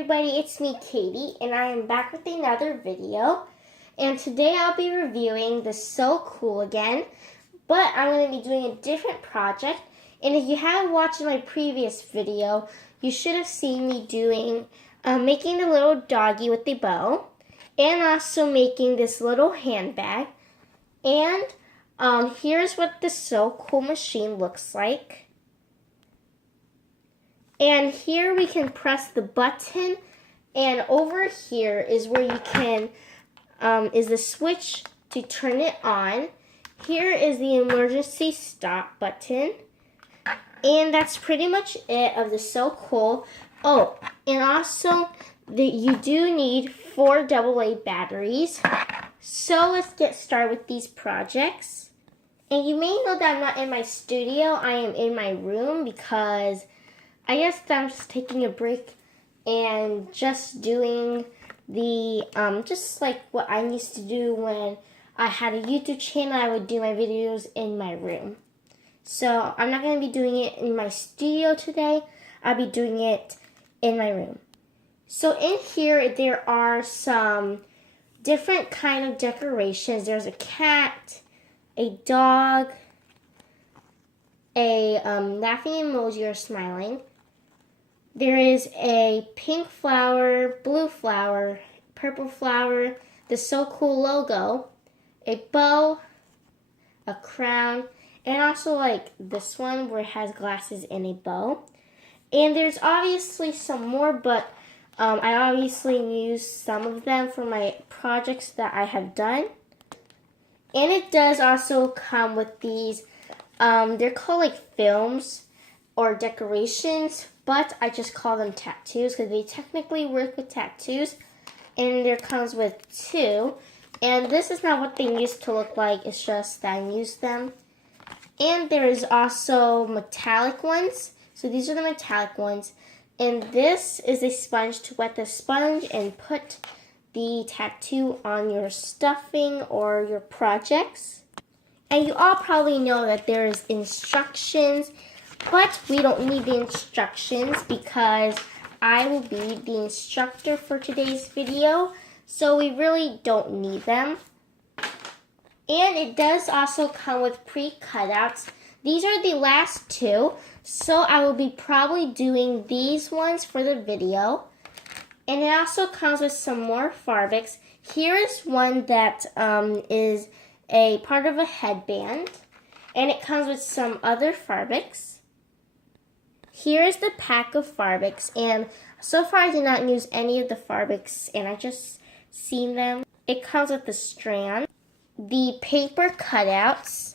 everybody, it's me Katie and I am back with another video, and today I'll be reviewing the So Cool again, but I'm going to be doing a different project. And if you haven't watched my previous video, you should have seen me doing making the little doggy with the bow, and also making this little handbag. And here's what the So Cool machine looks like. And here we can press the button, and over here is where you can, is the switch to turn it on. Here is the emergency stop button. And that's pretty much it of the So Cool. Oh, and also you do need 4 AA batteries. So let's get started with these projects. And you may know that I'm not in my studio, I am in my room because I guess that I'm just taking a break and just doing the, just like what I used to do when I had a YouTube channel. I would do my videos in my room. So I'm not going to be doing it in my studio today. I'll be doing it in my room. So in here there are some different kind of decorations. There's a cat, a dog, a laughing emoji or smiling. There is a pink flower, blue flower, purple flower, the So Cool logo, a bow, a crown, and also like this one where it has glasses and a bow. And there's obviously some more, but I obviously used some of them for my projects that I have done. And it does also come with these, they're called like films or decorations, but I just call them tattoos because they technically work with tattoos. And there comes with 2. And this is not what they used to look like, it's just that I used them. And there is also metallic ones. So these are the metallic ones. And this is a sponge to wet the sponge and put the tattoo on your stuffing or your projects. And you all probably know that there is instructions, but we don't need the instructions because I will be the instructor for today's video, so we really don't need them. And it does also come with pre-cutouts. These are the last 2, so I will be probably doing these ones for the video. And it also comes with some more Farbics. Here is one that is a part of a headband, and it comes with some other Farbics. Here is the pack of Farbics, and so far I did not use any of the Farbics, and I just seen them. It comes with the strand, the paper cutouts,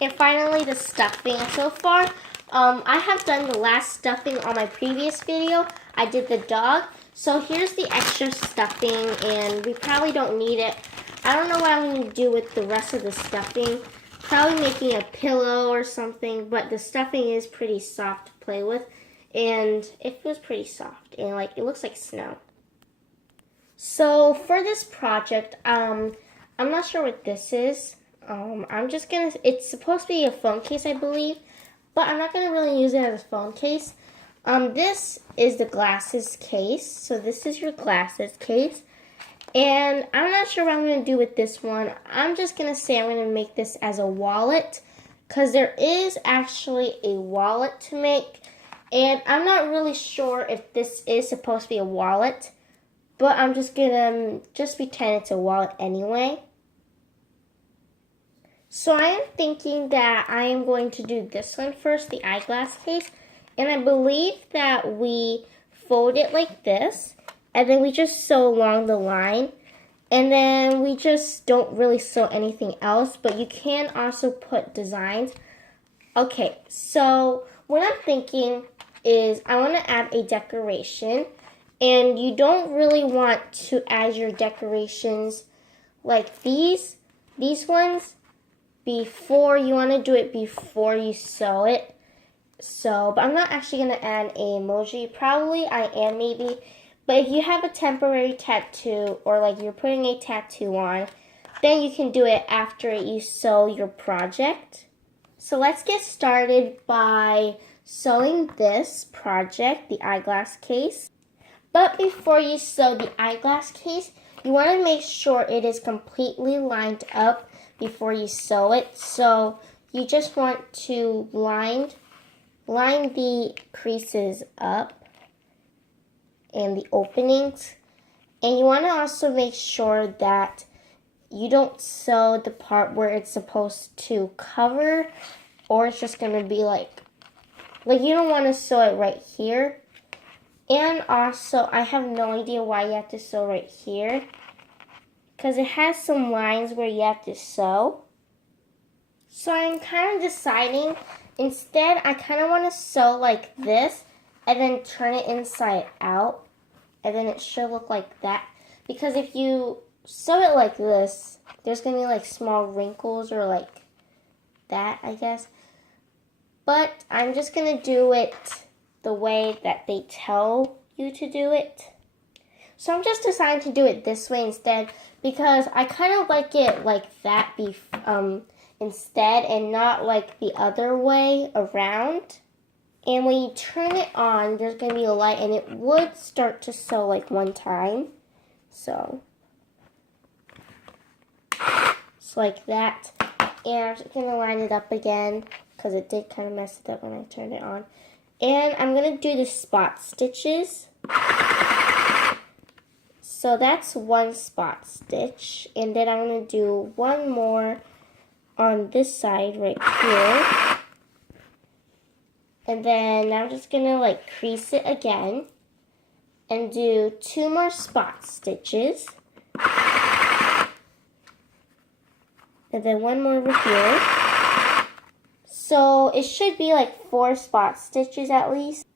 and finally the stuffing. So far, I have done the last stuffing on my previous video. I did the dog, so here's the extra stuffing, and we probably don't need it. I don't know what I'm going to do with the rest of the stuffing. Probably making a pillow or something, but the stuffing is pretty soft to play with, and it feels pretty soft, and like it looks like snow. So for this project, I'm not sure what this is. I'm just gonna, it's supposed to be a phone case, I believe, but I'm not gonna really use it as a phone case. This is the glasses case, so this is your glasses case. And I'm not sure what I'm going to do with this one. I'm just going to say I'm going to make this as a wallet, because there is actually a wallet to make. And I'm not really sure if this is supposed to be a wallet, but I'm just going to pretend it's a wallet anyway. So I am thinking that I am going to do this one first, the eyeglass case. And I believe that we fold it like this. And then we just sew along the line. And then we just don't really sew anything else. But you can also put designs. Okay, so what I'm thinking is I want to add a decoration. And you don't really want to add your decorations like these ones before. You want to do it before you sew it. So, but I'm not actually going to add an emoji. Probably I am maybe. But if you have a temporary tattoo, or like you're putting a tattoo on, then you can do it after you sew your project. So let's get started by sewing this project, the eyeglass case. But before you sew the eyeglass case, you want to make sure it is completely lined up before you sew it. So you just want to line the creases up and the openings. And you want to also make sure that you don't sew the part where it's supposed to cover, or it's just going to be like you don't want to sew it right here. And also, I have no idea why you have to sew right here, because it has some lines where you have to sew. So I'm kind of deciding, instead I kind of want to sew like this and then turn it inside out, and then it should look like that. Because if you sew it like this, there's going to be like small wrinkles or like that, I guess. But I'm just going to do it the way that they tell you to do it. So I'm just deciding to do it this way instead, because I kind of like it like that instead, and not like the other way around. And when you turn it on, there's going to be a light, and it would start to sew like one time. So it's like that. And I'm just going to line it up again, because it did kind of mess it up when I turned it on. And I'm going to do the spot stitches. So that's one spot stitch. And then I'm going to do one more on this side right here. And then I'm just going to like crease it again and do 2 more spot stitches. And then one more over here. So it should be like 4 spot stitches at least.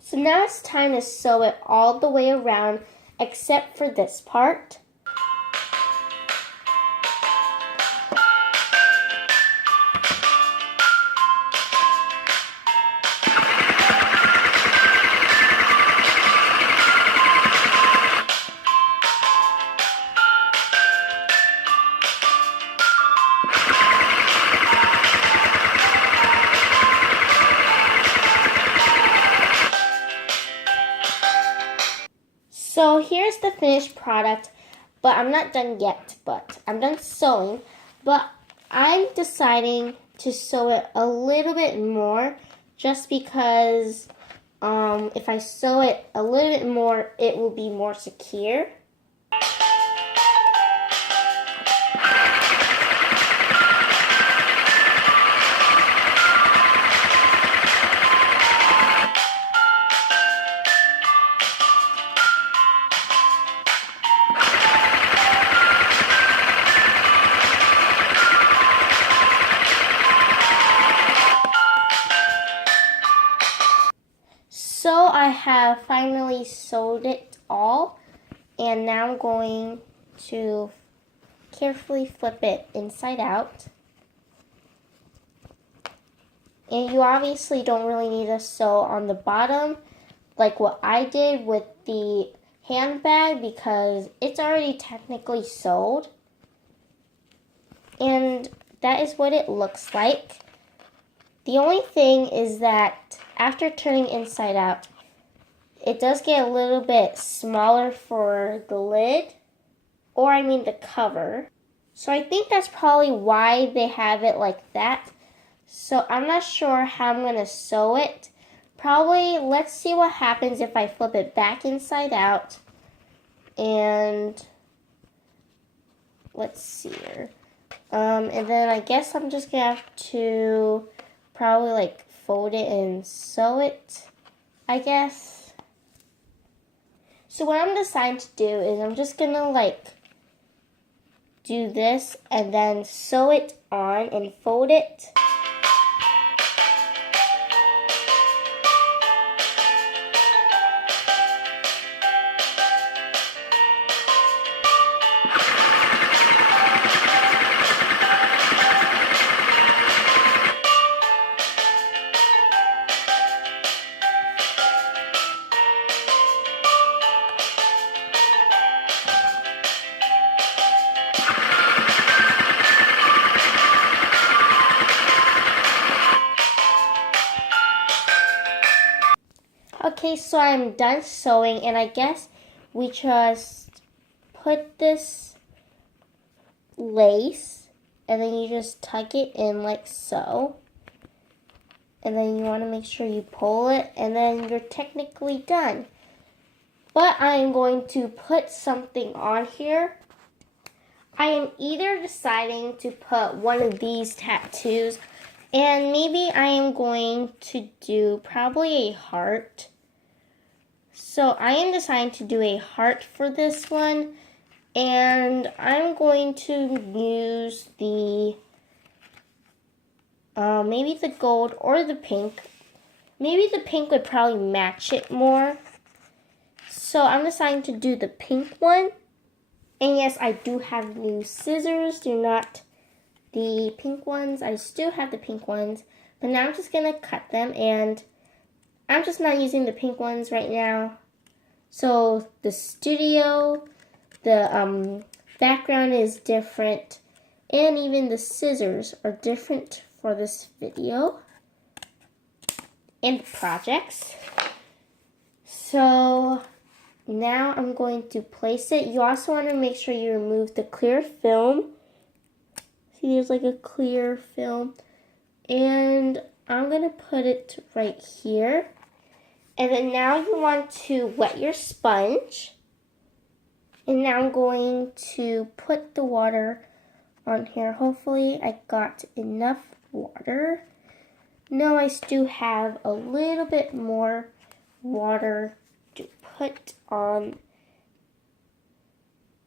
So now it's time to sew it all the way around except for this part. So here's the finished product, but I'm not done yet, but I'm done sewing. But I'm deciding to sew it a little bit more, just because if I sew it a little bit more, it will be more secure. So I have finally sewed it all, and now I'm going to carefully flip it inside out. And you obviously don't really need to sew on the bottom like what I did with the handbag, because it's already technically sewed. And that is what it looks like. The only thing is that after turning inside out, it does get a little bit smaller for the lid, or I mean the cover. So I think that's probably why they have it like that. So I'm not sure how I'm going to sew it. Probably, let's see what happens if I flip it back inside out. And let's see here. And then I guess I'm just going to have to probably like fold it and sew it, I guess. So what I'm deciding to do is I'm just going to like do this and then sew it on and fold it. So I'm done sewing, and I guess we just put this lace, and then you just tuck it in like so. And then you want to make sure you pull it, and then you're technically done. But I am going to put something on here. I am either deciding to put one of these tattoos, and maybe I am going to do probably a heart. So I am deciding to do a heart for this one, and I'm going to use the maybe the gold or the pink. Maybe the pink would probably match it more. So I'm deciding to do the pink one. And yes, I do have new scissors. They're not the pink ones. I still have the pink ones. But now I'm just going to cut them. And I'm just not using the pink ones right now. So the studio, the background is different. And even the scissors are different for this video and the projects. So now I'm going to place it. You also want to make sure you remove the clear film. See, there's like a clear film. And I'm going to put it right here. And then now you want to wet your sponge. And now I'm going to put the water on here. Hopefully I got enough water. No, I still have a little bit more water to put on.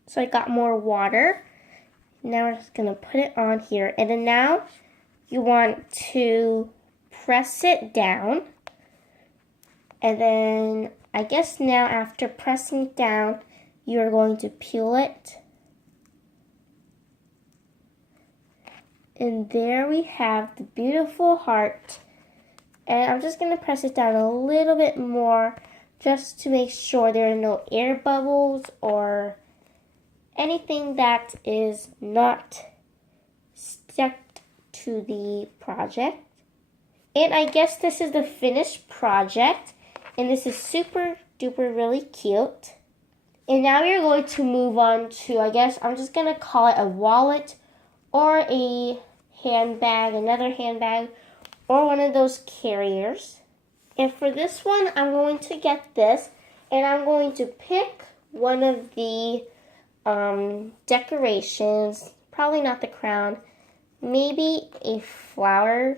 So I got more water. Now we're just going to put it on here. And then now you want to press it down. And then I guess now after pressing it down, you're going to peel it. And there we have the beautiful heart. And I'm just going to press it down a little bit more just to make sure there are no air bubbles or anything that is not stuck to the project. And I guess this is the finished project. And this is super duper really cute. And now we're going to move on to, I guess I'm just going to call it a wallet or a handbag, another handbag, or one of those carriers. And for this one, I'm going to get this, and I'm going to pick one of the decorations, probably not the crown, maybe a flower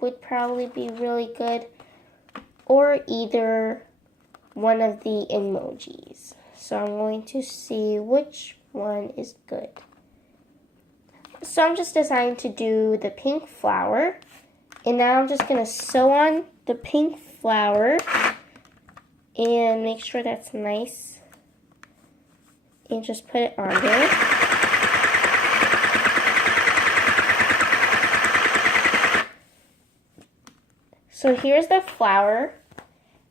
would probably be really good, or either one of the emojis. So I'm going to see which one is good. So I'm just deciding to do the pink flower. And now I'm just going to sew on the pink flower and make sure that's nice. And just put it on there. So here's the flower.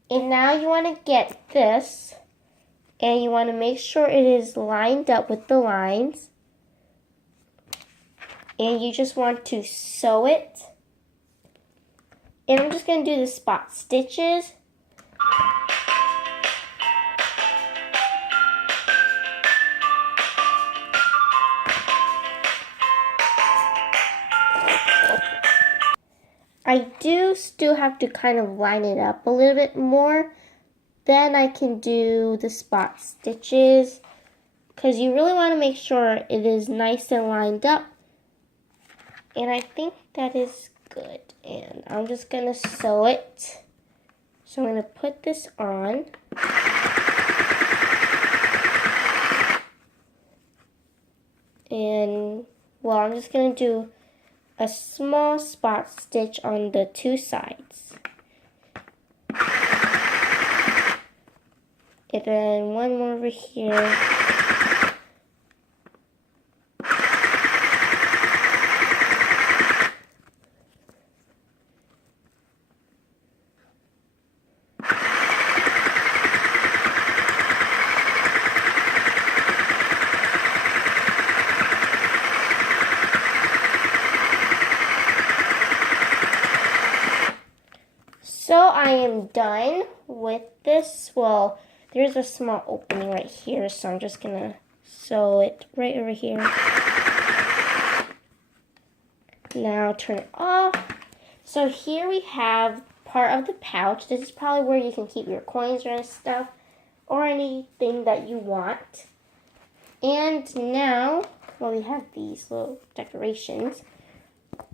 And now you want to get this. And you want to make sure it is lined up with the lines. And you just want to sew it. And I'm just going to do the spot stitches. I do still have to kind of line it up a little bit more. Then I can do the spot stitches. Because you really want to make sure it is nice and lined up. And I think that is good. And I'm just going to sew it. So I'm going to put this on. And, well, I'm just going to do a small spot stitch on the two sides. And then one more over here. So I am done with with this, well, there's a small opening right here, so I'm just gonna sew it right over here. Now turn it off. So here we have part of the pouch. This is probably where you can keep your coins or stuff or anything that you want. And now, well, we have these little decorations.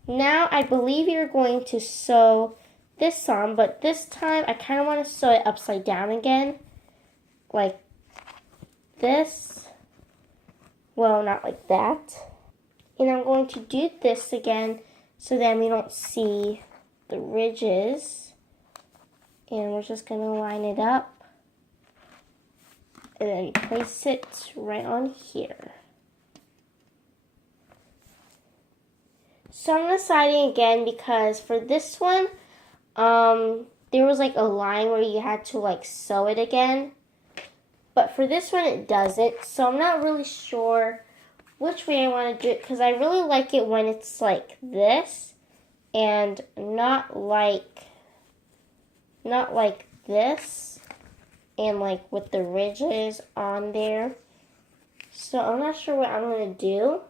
Now I believe you're going to sew this on, but this time I kind of want to sew it upside down again, like this. Well, not like that. And I'm going to do this again so then we don't see the ridges. And we're just going to line it up and then place it right on here. So I'm deciding again because for this one, there was like a line where you had to like sew it again. But for this one, it doesn't. So I'm not really sure which way I want to do it because I really like it when it's like this and not like this and like with the ridges on there. So I'm not sure what I'm going to do.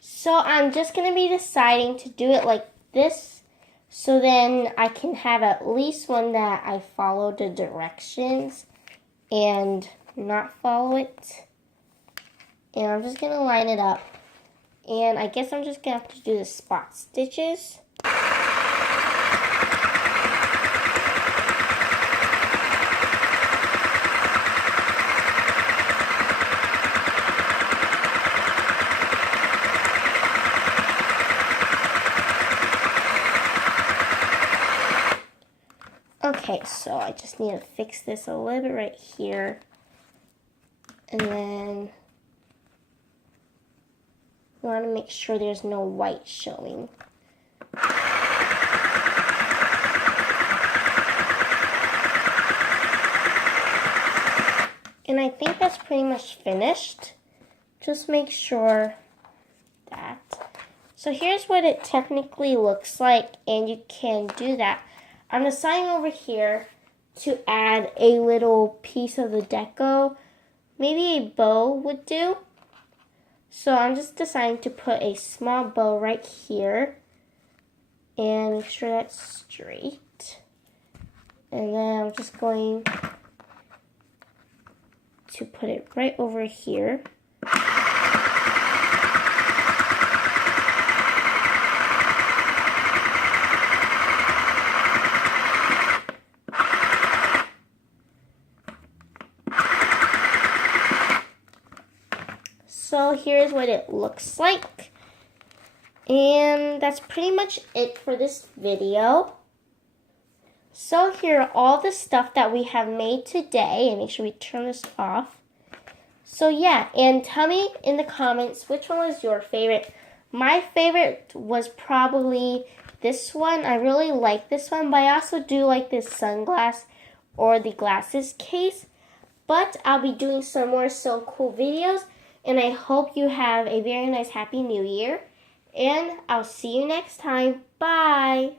So I'm just going to be deciding to do it like this so then I can have at least one that I follow the directions and not follow it. And I'm just going to line it up. And I guess I'm just going to have to do the spot stitches. Okay, so I just need to fix this a little bit right here. And then we want to make sure there's no white showing. And I think that's pretty much finished. Just make sure that. So here's what it technically looks like, and you can do that. I'm deciding over here to add a little piece of the deco. Maybe a bow would do. So I'm just deciding to put a small bow right here and make sure that's straight. And then I'm just going to put it right over here. So here's what it looks like. And that's pretty much it for this video. So here are all the stuff that we have made today. And make sure we turn this off. So yeah, and tell me in the comments which one was your favorite. My favorite was probably this one. I really like this one, but I also do like this sunglass or the glasses case. But I'll be doing some more so cool videos. And I hope you have a very nice Happy New Year. And I'll see you next time. Bye.